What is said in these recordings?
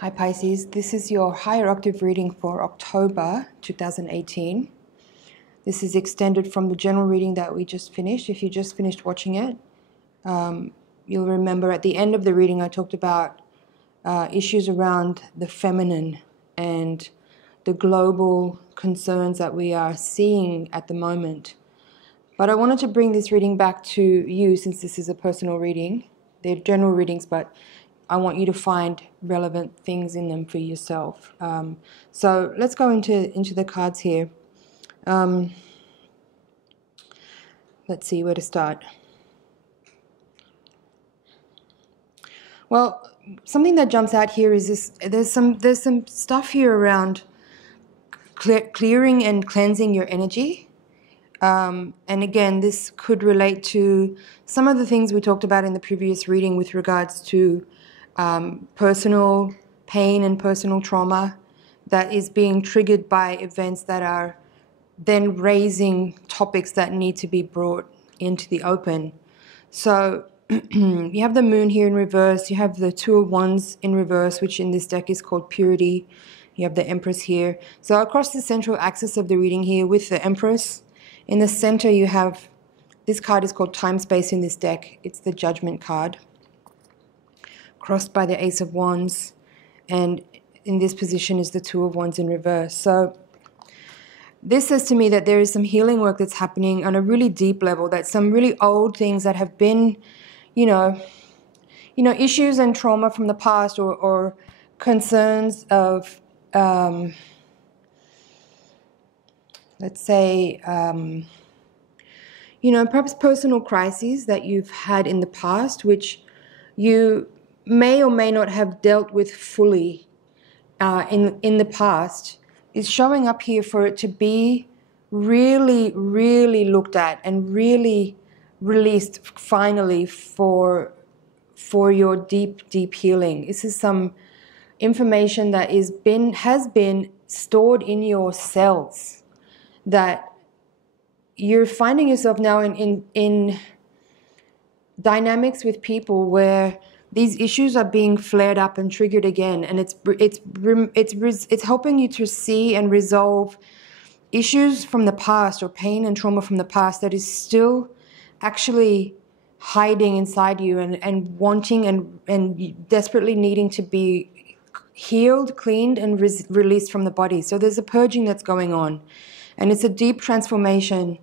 Hi Pisces, this is your higher octave reading for October 2018. This is extended from the general reading that we just finished. If you just finished watching it, you'll remember at the end of the reading I talked about issues around the feminine and the global concerns that we are seeing at the moment. But I wanted to bring this reading back to you since this is a personal reading. They're general readings, but I want you to find relevant things in them for yourself. So let's go into the cards here. Let's see where to start. Well, something that jumps out here is this. There's some stuff here around clearing and cleansing your energy. And again, this could relate to some of the things we talked about in the previous reading with regards to personal pain and personal trauma that is being triggered by events that are then raising topics that need to be brought into the open. So you have the moon here in reverse, you have the Two of Wands in reverse, which in this deck is called purity. You have the Empress here. So across the central axis of the reading here with the Empress, in the center you have, this card is called time space in this deck. It's the Judgment card, crossed by the Ace of Wands, and in this position is the Two of Wands in reverse. So this says to me that there is some healing work that's happening on a really deep level, that some really old things that have been, issues and trauma from the past or concerns of, let's say, perhaps personal crises that you've had in the past, which you may or may not have dealt with fully in the past, is showing up here for it to be really, really looked at and really released finally for your deep, deep healing. This is some information that has been stored in your cells, that you're finding yourself now in dynamics with people where these issues are being flared up and triggered again, and it's helping you to see and resolve issues from the past or pain and trauma from the past that is still actually hiding inside you and wanting and desperately needing to be healed, cleaned, and released from the body. So there's a purging that's going on, and it's a deep transformation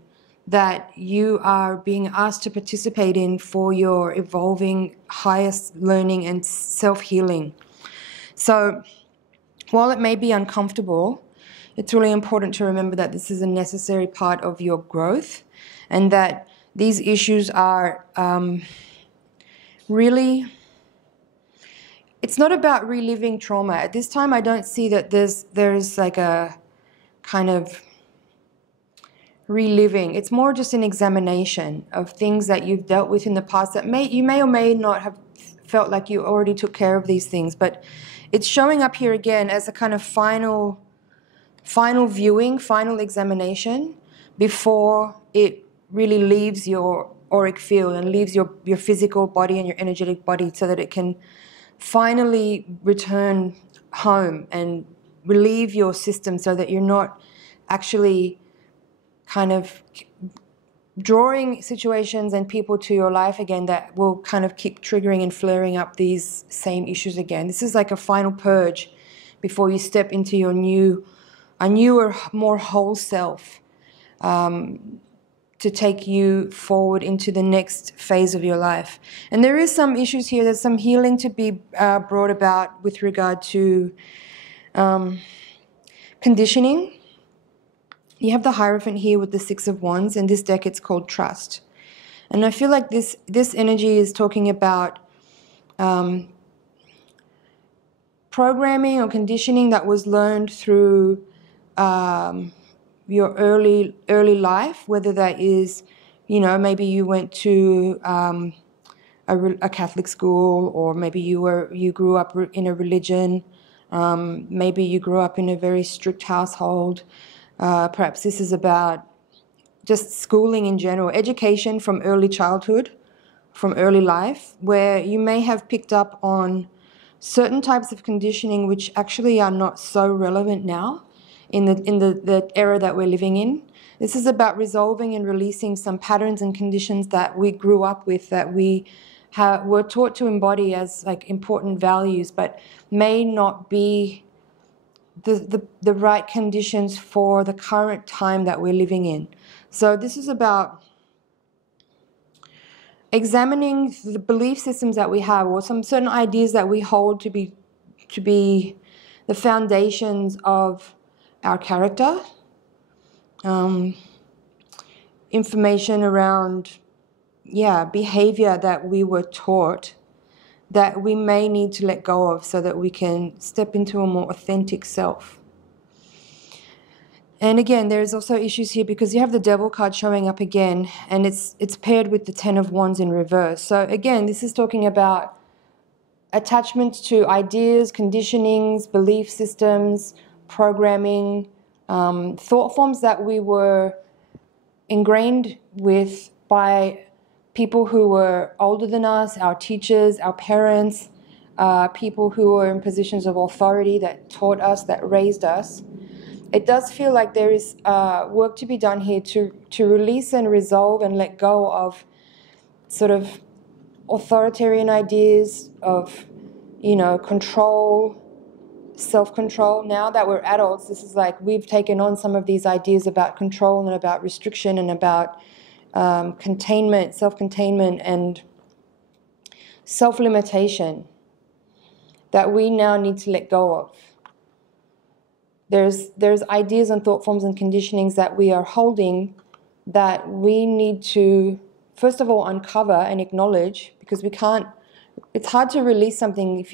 that you are being asked to participate in for your evolving highest learning and self-healing. So while it may be uncomfortable, it's really important to remember that this is a necessary part of your growth, and that these issues are really, it's not about reliving trauma. At this time, I don't see that there's like a kind of reliving. It's more just an examination of things that you've dealt with in the past that you may or may not have felt like you already took care of these things, but it's showing up here again as a kind of final viewing, final examination before it really leaves your auric field and leaves your physical body and your energetic body, so that it can finally return home and relieve your system, so that you're not actually kind of drawing situations and people to your life again that will kind of keep triggering and flaring up these same issues again. This is like a final purge before you step into your newer, more whole self, to take you forward into the next phase of your life. And there is some issues here. There's some healing to be brought about with regard to conditioning. You have the Hierophant here with the Six of Wands. In this deck, it's called Trust. And I feel like this energy is talking about programming or conditioning that was learned through your early life, whether that is, maybe you went to a Catholic school, or maybe you grew up in a religion, maybe you grew up in a very strict household. Perhaps this is about just schooling in general, education from early childhood, from early life, where you may have picked up on certain types of conditioning which actually are not so relevant now in the era that we're living in. This is about resolving and releasing some patterns and conditions that we grew up with, that we were taught to embody as like important values, but may not be the right conditions for the current time that we're living in. So this is about examining the belief systems that we have, or some certain ideas that we hold to be the foundations of our character. Information around, behavior that we were taught that we may need to let go of so that we can step into a more authentic self. And again, there's also issues here because you have the Devil card showing up again, and it's paired with the Ten of Wands in reverse. So again, this is talking about attachments to ideas, conditionings, belief systems, programming, thought forms that we were ingrained with by people who were older than us, our teachers, our parents, people who were in positions of authority that taught us, that raised us. It does feel like there is work to be done here to release and resolve and let go of sort of authoritarian ideas of, control, self-control. Now that we're adults, this is like we've taken on some of these ideas about control and about restriction and about containment, self-containment and self-limitation that we now need to let go of. There's ideas and thought forms and conditionings that we are holding that we need to, first of all, uncover and acknowledge, because we can't. It's hard to release something if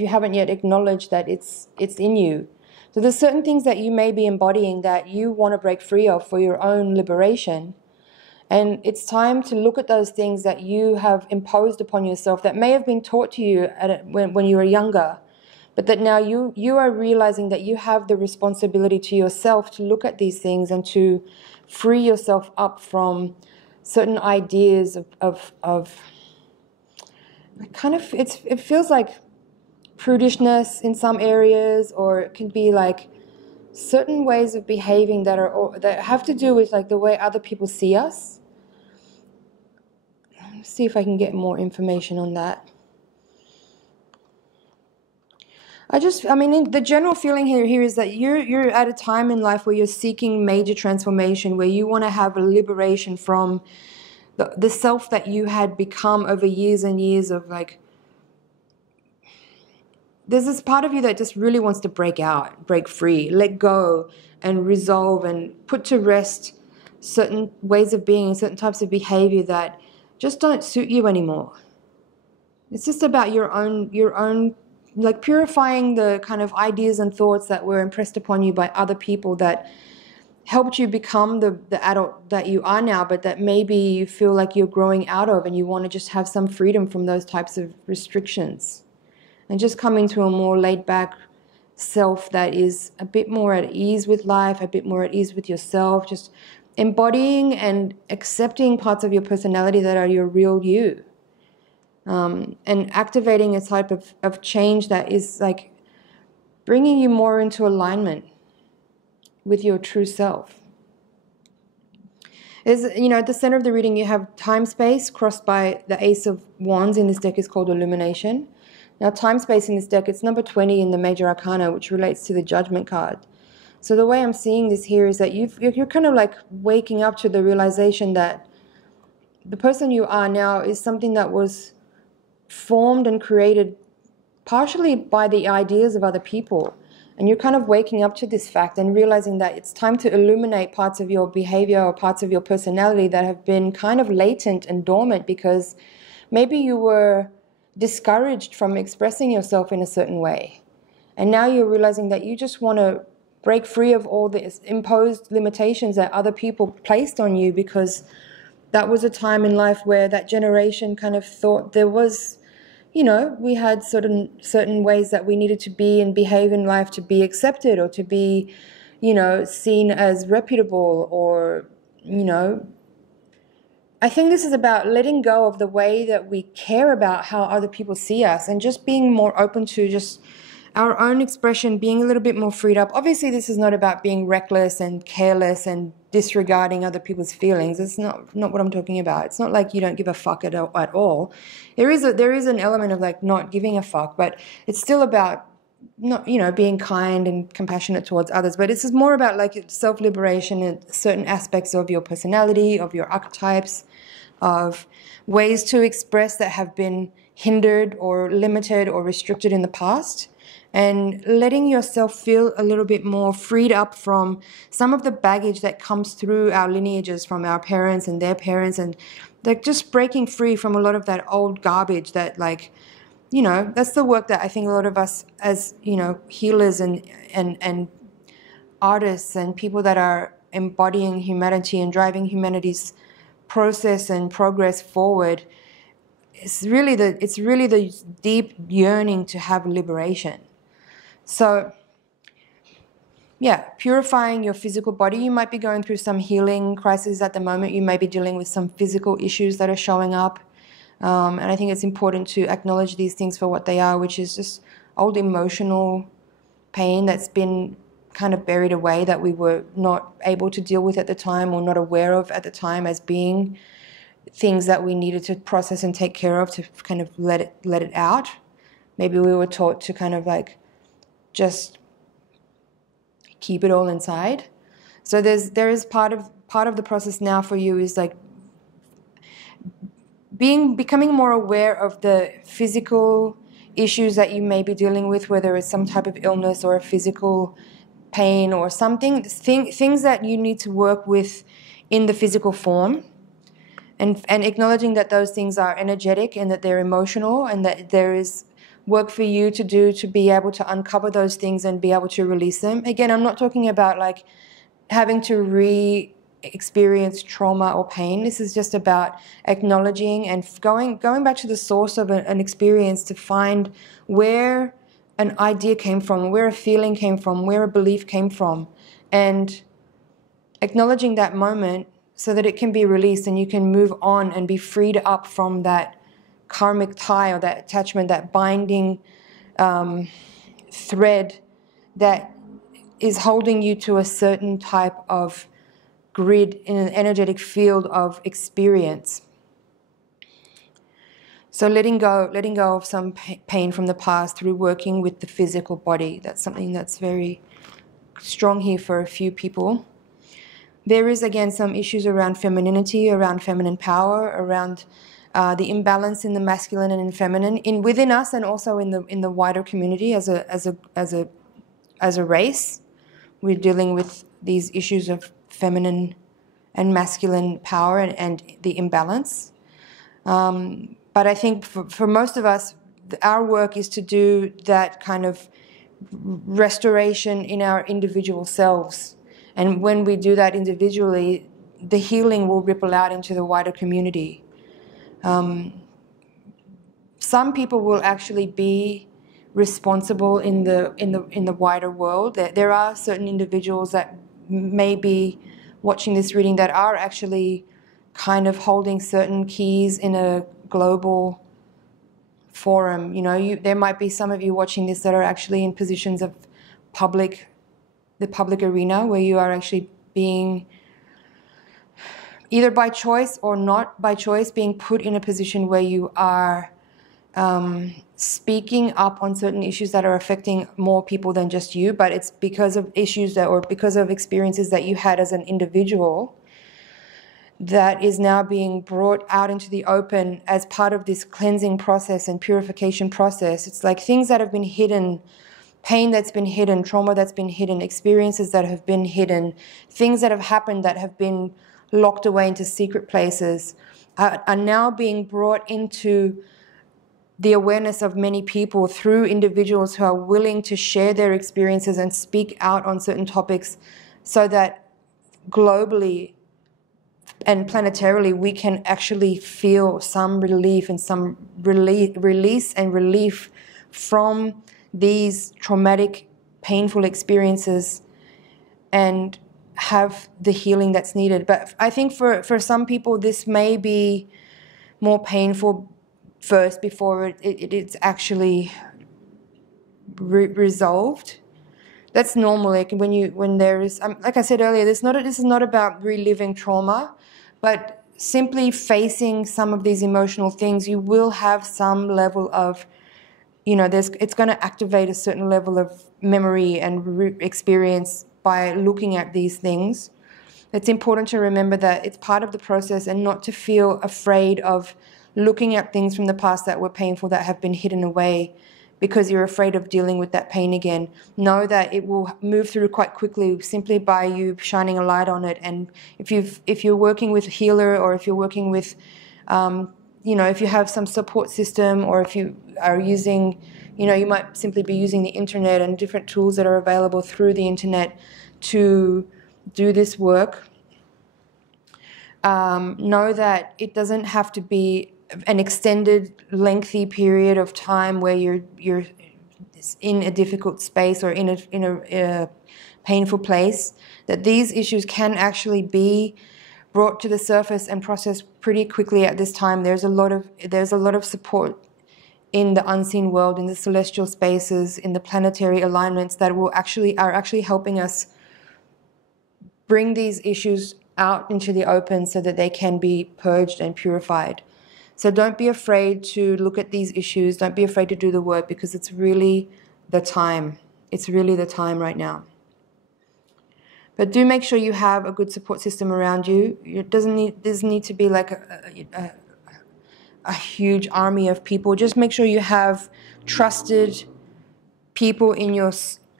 you haven't yet acknowledged that it's in you. So there's certain things that you may be embodying that you want to break free of for your own liberation. And it's time to look at those things that you have imposed upon yourself that may have been taught to you when you were younger, but that now you are realizing that you have the responsibility to yourself to look at these things and to free yourself up from certain ideas of kind of, it feels like prudishness in some areas, or it can be like certain ways of behaving that have to do with like the way other people see us. Let's see if I can get more information on that. The general feeling here is that you're at a time in life where you're seeking major transformation, where you want to have a liberation from the self that you had become over years and years of like. There's this part of you that just really wants to break out, break free, let go and resolve and put to rest certain ways of being, certain types of behavior that just don't suit you anymore. It's just about your own, like purifying the kind of ideas and thoughts that were impressed upon you by other people that helped you become the adult that you are now, but that maybe you feel like you're growing out of and you want to just have some freedom from those types of restrictions. And just coming to a more laid-back self that is a bit more at ease with life, a bit more at ease with yourself, just embodying and accepting parts of your personality that are your real you. And activating a type of change that is like bringing you more into alignment with your true self. At the center of the reading, you have time-space crossed by the Ace of Wands in this deck is called Illumination. Now, time-space in this deck, it's number 20 in the Major Arcana, which relates to the Judgment card. So the way I'm seeing this here is that you're kind of like waking up to the realization that the person you are now is something that was formed and created partially by the ideas of other people. And you're kind of waking up to this fact and realizing that it's time to illuminate parts of your behavior or parts of your personality that have been kind of latent and dormant because maybe you were discouraged from expressing yourself in a certain way. And now you're realizing that you just want to break free of all the imposed limitations that other people placed on you, because that was a time in life where that generation kind of thought there was, we had certain ways that we needed to be and behave in life to be accepted or to be, seen as reputable or, I think this is about letting go of the way that we care about how other people see us and just being more open to just our own expression, being a little bit more freed up. Obviously, this is not about being reckless and careless and disregarding other people's feelings. It's not what I'm talking about. It's not like you don't give a fuck at all. There is an element of like not giving a fuck, but it's still about not, being kind and compassionate towards others. But this is more about like self-liberation in certain aspects of your personality, of your archetypes, of ways to express that have been hindered or limited or restricted in the past, and letting yourself feel a little bit more freed up from some of the baggage that comes through our lineages from our parents and their parents, and like just breaking free from a lot of that old garbage that, like, that's the work that I think a lot of us as, healers and artists and people that are embodying humanity and driving humanity's process and progress forward, it's really the deep yearning to have liberation. So yeah, purifying your physical body. You might be going through some healing crises at the moment. You may be dealing with some physical issues that are showing up. And I think it's important to acknowledge these things for what they are, which is just old emotional pain that's been kind of buried away, that we were not able to deal with at the time or not aware of at the time as being things that we needed to process and take care of, to kind of let it out. Maybe we were taught to kind of like just keep it all inside. So there is part of the process now for you is like becoming more aware of the physical issues that you may be dealing with, whether it's some type of illness or a physical pain or something, things that you need to work with in the physical form, and acknowledging that those things are energetic and that they're emotional, and that there is work for you to do to be able to uncover those things and be able to release them. Again, I'm not talking about like having to re-experience trauma or pain. This is just about acknowledging and going back to the source of an experience to find where an idea came from, where a feeling came from, where a belief came from, and acknowledging that moment so that it can be released and you can move on and be freed up from that karmic tie or that attachment, that binding thread that is holding you to a certain type of grid in an energetic field of experience. So letting go of some pain from the past through working with the physical body. That's something that's very strong here for a few people. There is, again, some issues around femininity, around feminine power, around the imbalance in the masculine and in feminine within us, and also in the wider community as a race. We're dealing with these issues of feminine and masculine power and the imbalance. But I think for most of us, our work is to do that kind of restoration in our individual selves. And when we do that individually, the healing will ripple out into the wider community. Some people will actually be responsible in the wider world. There are certain individuals that may be watching this reading that are actually kind of holding certain keys in a global forum. There might be some of you watching this that are actually in positions of the public arena, where you are actually being, either by choice or not by choice, being put in a position where you are speaking up on certain issues that are affecting more people than just you, but it's because of issues or because of experiences that you had as an individual that is now being brought out into the open as part of this cleansing process and purification process. It's like things that have been hidden, pain that's been hidden, trauma that's been hidden, experiences that have been hidden, things that have happened that have been locked away into secret places are now being brought into the awareness of many people through individuals who are willing to share their experiences and speak out on certain topics, so that globally and planetarily we can actually feel some relief and some release and relief from these traumatic, painful experiences, and have the healing that's needed. But I think for some people, this may be more painful first before it's actually resolved. That's normal. Like when there is, like I said earlier, this is not about reliving trauma, but simply facing some of these emotional things. You will have some level of, it's going to activate a certain level of memory and experience by looking at these things. It's important to remember that it's part of the process and not to feel afraid of looking at things from the past that were painful, that have been hidden away, because you're afraid of dealing with that pain again. Know that it will move through quite quickly simply by you shining a light on it. And if you're working with a healer, or if you're working with, if you have some support system, or if you are using, you might simply be using the internet and different tools that are available through the internet to do this work. Know that it doesn't have to be an extended, lengthy period of time where you're in a difficult space or in a painful place. That these issues can actually be brought to the surface and processed pretty quickly at this time. There's a lot of support in the unseen world, in the celestial spaces, in the planetary alignments that are actually helping us bring these issues out into the open so that they can be purged and purified. So don't be afraid to look at these issues. Don't be afraid to do the work, because it's really the time. It's really the time right now. But do make sure you have a good support system around you. It doesn't need to be like a huge army of people. Just make sure you have trusted people in your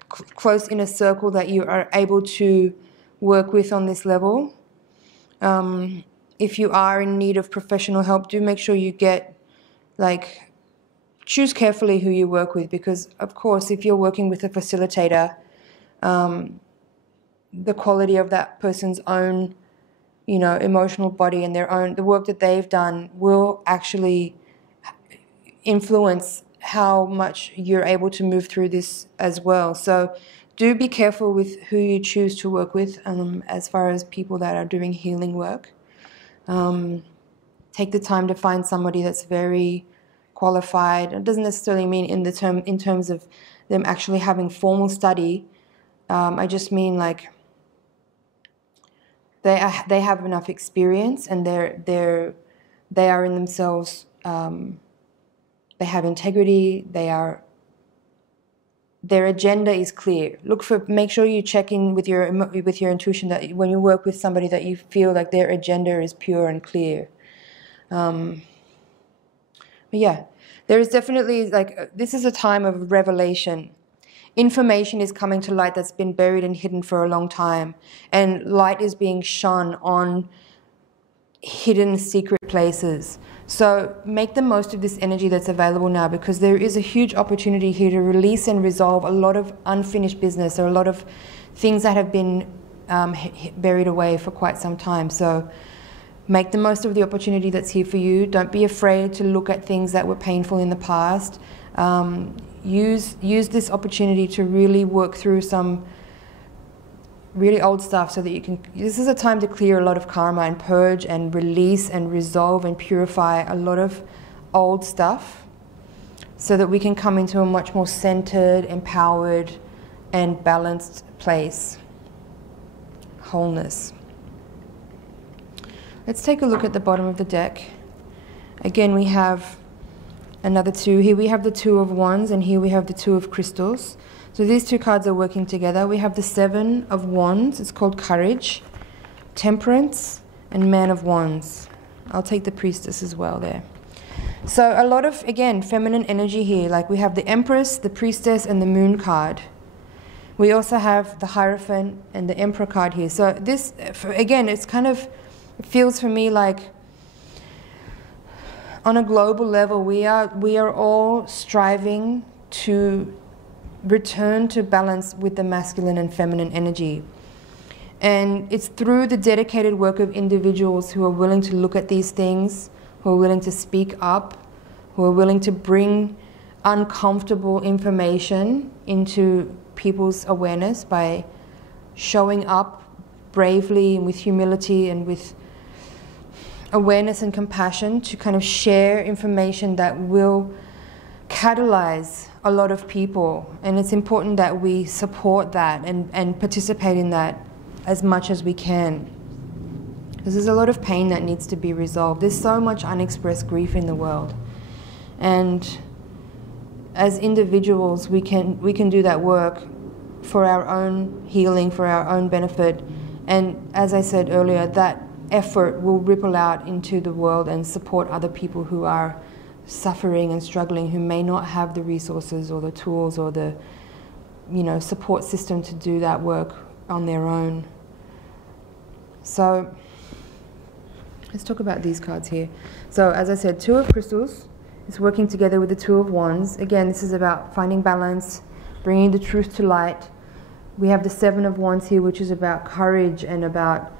close inner circle that you are able to work with on this level. If you are in need of professional help, do make sure you choose carefully who you work with, because of course if you're working with a facilitator, the quality of that person's own, emotional body and the work that they've done will actually influence how much you're able to move through this as well. So do be careful with who you choose to work with, as far as people that are doing healing work. Take the time to find somebody that's very qualified. It doesn't necessarily mean in terms of them actually having formal study. I just mean like they have enough experience, and they are in themselves. They have integrity. Their agenda is clear. Make sure you check in with your intuition, that when you work with somebody that you feel like their agenda is pure and clear. But yeah, there is definitely this is a time of revelation. Information is coming to light that's been buried and hidden for a long time, and light is being shone on hidden secret places. So make the most of this energy that's available now, because there is a huge opportunity here to release and resolve a lot of unfinished business, or a lot of things that have been buried away for quite some time. So make the most of the opportunity that's here for you. Don't be afraid to look at things that were painful in the past. Use this opportunity to really work through some really old stuff, so that you can. This is a time to clear a lot of karma and purge and release and resolve and purify a lot of old stuff, so that we can come into a much more centered, empowered, and balanced place. Wholeness. Let's take a look at the bottom of the deck. Again, we have another two. Here we have the Two of Wands, and here we have the Two of Crystals. So these two cards are working together. We have the Seven of Wands. It's called Courage, Temperance, and Man of Wands. I'll take the Priestess as well there. So a lot of, again, feminine energy here. Like we have the Empress, the Priestess, and the Moon card. We also have the Hierophant and the Emperor card here. So this, again, it feels for me like on a global level, we are all striving to return to balance with the masculine and feminine energy. And it's through the dedicated work of individuals who are willing to look at these things, who are willing to speak up, who are willing to bring uncomfortable information into people's awareness by showing up, bravely and with humility and with awareness and compassion to kind of share information that will catalyze a lot of people. And it's important that we support that and participate in that as much as we can. Because there's a lot of pain that needs to be resolved. There's so much unexpressed grief in the world. And as individuals, we can do that work for our own healing, for our own benefit. And as I said earlier, that effort will ripple out into the world and support other people who are suffering and struggling, who may not have the resources or the tools or the, support system to do that work on their own. So let's talk about these cards here. So as I said, Two of Crystals is working together with the Two of Wands. Again, this is about finding balance, bringing the truth to light. We have the Seven of Wands here, which is about courage and about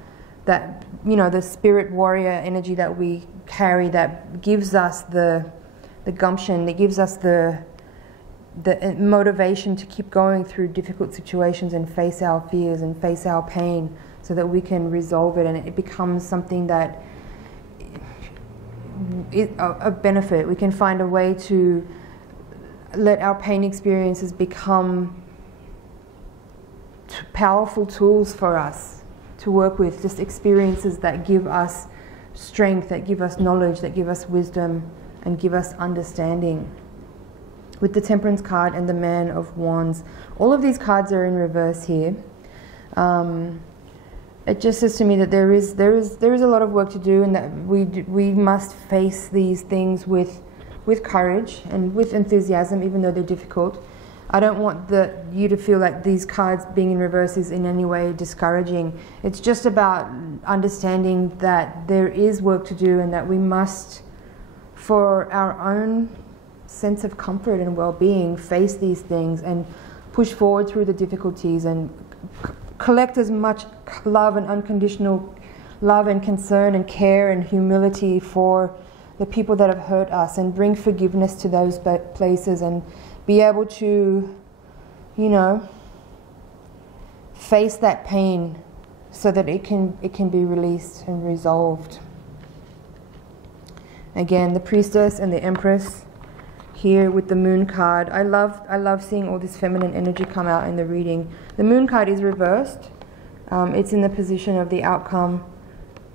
that, the spirit warrior energy that we carry, that gives us the gumption, that gives us the motivation to keep going through difficult situations and face our fears and face our pain so that we can resolve it, and it becomes something that is a benefit. We can find a way to let our pain experiences become powerful tools for us to work with, just experiences that give us strength, that give us knowledge, that give us wisdom and give us understanding. With the Temperance card and the Man of Wands, all of these cards are in reverse here. It just says to me that there is a lot of work to do, and that we must face these things with courage and with enthusiasm, even though they're difficult. I don't want you to feel like these cards being in reverse is in any way discouraging. It's just about understanding that there is work to do, and that we must, for our own sense of comfort and well-being, face these things and push forward through the difficulties and collect as much love and unconditional love and concern and care and humility for the people that have hurt us, and bring forgiveness to those places, and be able to, face that pain so that it can be released and resolved. Again, the Priestess and the Empress here with the Moon card. I love seeing all this feminine energy come out in the reading. The Moon card is reversed. It's in the position of the outcome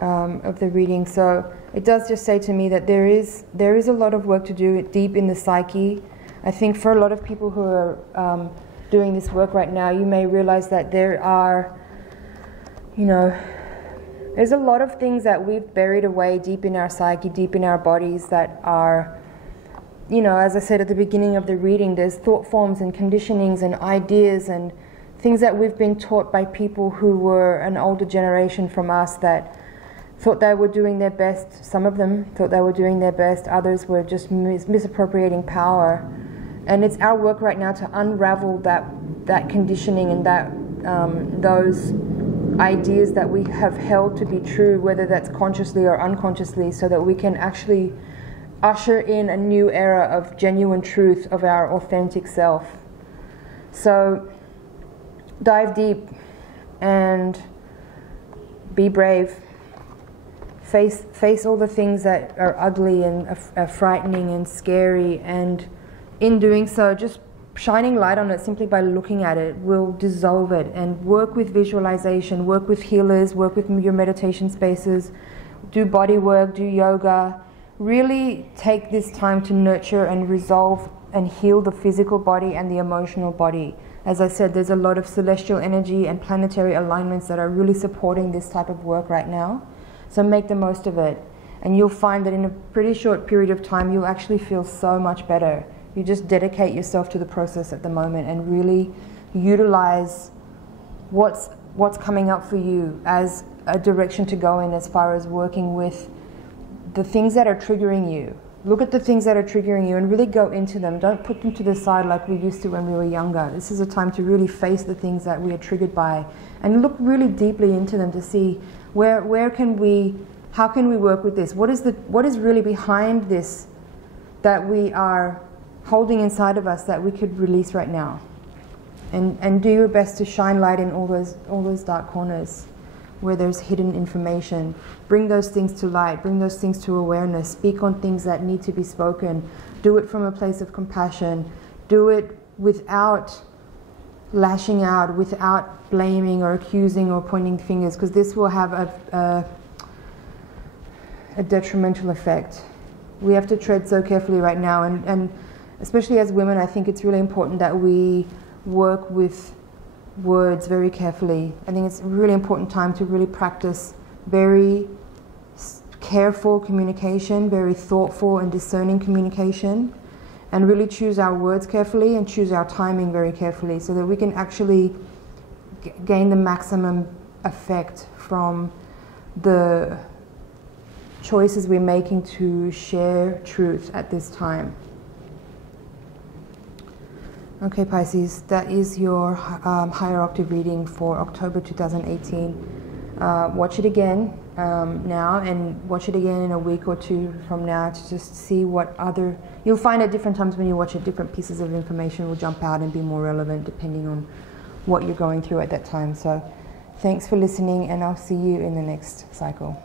of the reading. So it does just say to me that there is a lot of work to do deep in the psyche. I think for a lot of people who are doing this work right now, you may realize that there are, there's a lot of things that we've buried away deep in our psyche, deep in our bodies that are, as I said at the beginning of the reading, there's thought forms and conditionings and ideas and things that we've been taught by people who were an older generation from us that thought they were doing their best. Some of them thought they were doing their best. Others were just misappropriating power. And it's our work right now to unravel that conditioning and those ideas that we have held to be true, whether that's consciously or unconsciously, so that we can actually usher in a new era of genuine truth of our authentic self. So dive deep and be brave. Face all the things that are ugly and are frightening and scary, and in doing so, just shining light on it simply by looking at it will dissolve it. And work with visualization, work with healers, work with your meditation spaces, do body work, do yoga. Really take this time to nurture and resolve and heal the physical body and the emotional body. As I said, there's a lot of celestial energy and planetary alignments that are really supporting this type of work right now. So make the most of it. And you'll find that in a pretty short period of time, you'll actually feel so much better. You just dedicate yourself to the process at the moment and really utilize what's coming up for you as a direction to go in as far as working with the things that are triggering you. Look at the things that are triggering you and really go into them. Don't put them to the side like we used to when we were younger. This is a time to really face the things that we are triggered by and look really deeply into them to see how can we work with this? What is really behind this that we are holding inside of us that we could release right now? And do your best to shine light in all those dark corners. where there's hidden information. Bring those things to light, bring those things to awareness, speak on things that need to be spoken. Do it from a place of compassion. Do it without lashing out, without blaming or accusing or pointing fingers, because this will have a detrimental effect. We have to tread so carefully right now, and especially as women, I think it's really important that we work with words very carefully. I think it's a really important time to really practice very careful communication, very thoughtful and discerning communication, and really choose our words carefully and choose our timing very carefully so that we can actually gain the maximum effect from the choices we're making to share truth at this time. Okay, Pisces, that is your Higher Octave reading for October 2018. Watch it again now, and watch it again in a week or two from now to just see what other... You'll find at different times when you watch it, different pieces of information will jump out and be more relevant depending on what you're going through at that time. So thanks for listening, and I'll see you in the next cycle.